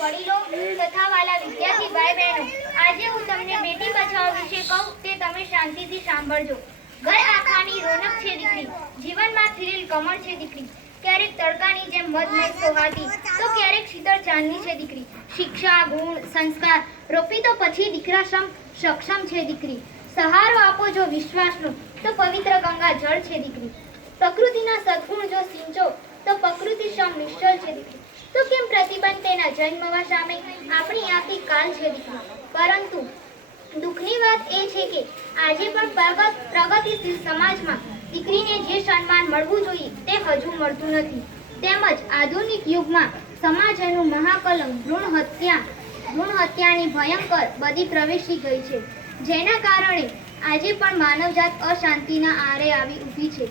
વડીલો તથા વાલા વિદ્યાર્થી ભાઈ બહેનો, આજે હું તમને બેટી બચાવો વિશે કહું તે તમે શાંતિથી સાંભળજો. ઘર આખાની રોનક છે દીકરી, જીવનમાં ખીલેલ કમળ છે દીકરી. ક્યારેક તડકાની જેમ મધમય સોહાતી તો ક્યારેક શીતળ ચાંદની છે દીકરી. શિક્ષા, ગુણ, સંસ્કાર રોપી તો પછી દીકરા સક્ષમ છે દીકરી. સહારો આપો જો વિશ્વાસનો તો પવિત્ર ગંગા જળ છે દીકરી. પ્રકૃતિના સદગુણ જો સિંચો તો પ્રકૃતિ સમ નિશ્ચળ છે દીકરી. તો કેમ પ્રતિબંધ તેના જન્મવા સામે આપણી આખી કાલ છે દીકરી. પરંતુ દુઃખની વાત એ છે કે આજે પણ પ્રગતિશીલ સમાજમાં દીકરીને જે સન્માન મળવું જોઈએ તે હજુ મળતું નથી. તેમજ આધુનિક યુગમાં સમાજ એનું મહાકલંક ભ્રૂણ હત્યાની ભયંકર બધી પ્રવેશી ગઈ છે, જેના કારણે આજે પણ માનવજાત અશાંતિના આરે આવી ઊભી છે.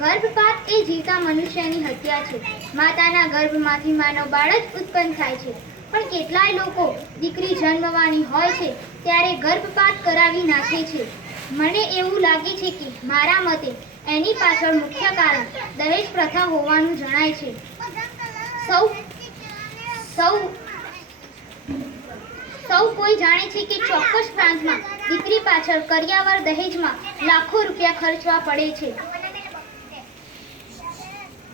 ગર્ભપાત એ જીવતા મનુષ્યની હત્યા છે. માતાના ગર્ભમાંથી માનવ બાળ જ ઉત્પન્ન થાય છે, પણ કેટલાય લોકો દીકરી જન્મવાની હોય છે ત્યારે ગર્ભપાત કરાવી નાખે છે. મને એવું લાગે છે કે મારા મતે એની પાછળ મુખ્ય કારણ દહેજ પ્રથા હોવાનું જણાય છે. સૌ કોઈ જાણે છે કે ચોક્કસ પ્રાંતમાં દીકરી પાછળ કરિયાવર દહેજમાં લાખો રૂપિયા ખર્ચવા પડે છે.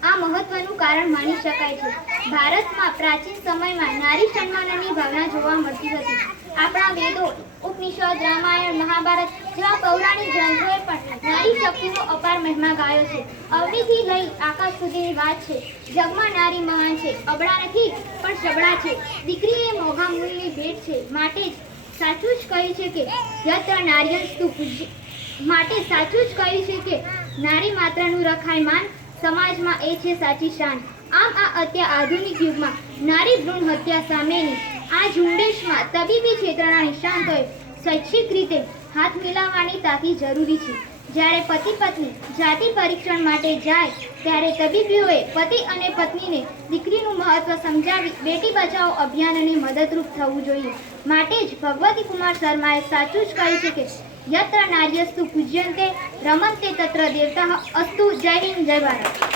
આ મહત્વનું કારણ માની શકાય છે. ભારતમાં પ્રાચીન સમયમાં નારી સન્માનની ભાવના જોવા મળતી હતી. આપણા વેદો, ઉપનિષદ, રામાયણ, મહાભારત જેવા પૌરાણિક ગ્રંથોએ પણ નારી શક્તિનો અપાર મહિમા ગાયો છે. અવનીથી લઈ આકાશ સુધીની વાત છે. જગમાં નારી મહાન છે, અબળા નથી પણ સબળા છે. દીકરી એ મોઘા મૂલ્યની ભેટ છે. માટે જ સાચું જ કહ્યું છે કે યત્ર નાર્યસ્તુ પૂજ્ય. માટે સાચું જ કહ્યું છે કે નારી માત્રનું રખાય માન, સમાજમાં એ છે સાચી શાન. આમ આ આધુનિક યુગમાં નારી ભ્રૂણ હત્યા સામેની આ ઝુંબેશમાં તબીબી ક્ષેત્રના નિષ્ણાતોએ શૈક્ષિક રીતે હાથ મિલાવવાની તાકી જરૂરી છે. જ્યારે પતિ પત્ની જાતિ પરીક્ષણ માટે જાય ત્યારે તબીબીઓએ પતિ અને પત્નીને દીકરીનું મહત્વ સમજાવી બેટી બચાવો અભિયાનને મદદરૂપ થવું જોઈએ. માટે જ ભગવતી કુમાર શર્માએ સાચું જ કહ્યું છે કે યત્ર નાર્યસ્તુ પૂજ્યન્તે રમન્તે તત્ર દેવતા અસ્તુ. જય હિન્દ, જય ભારત.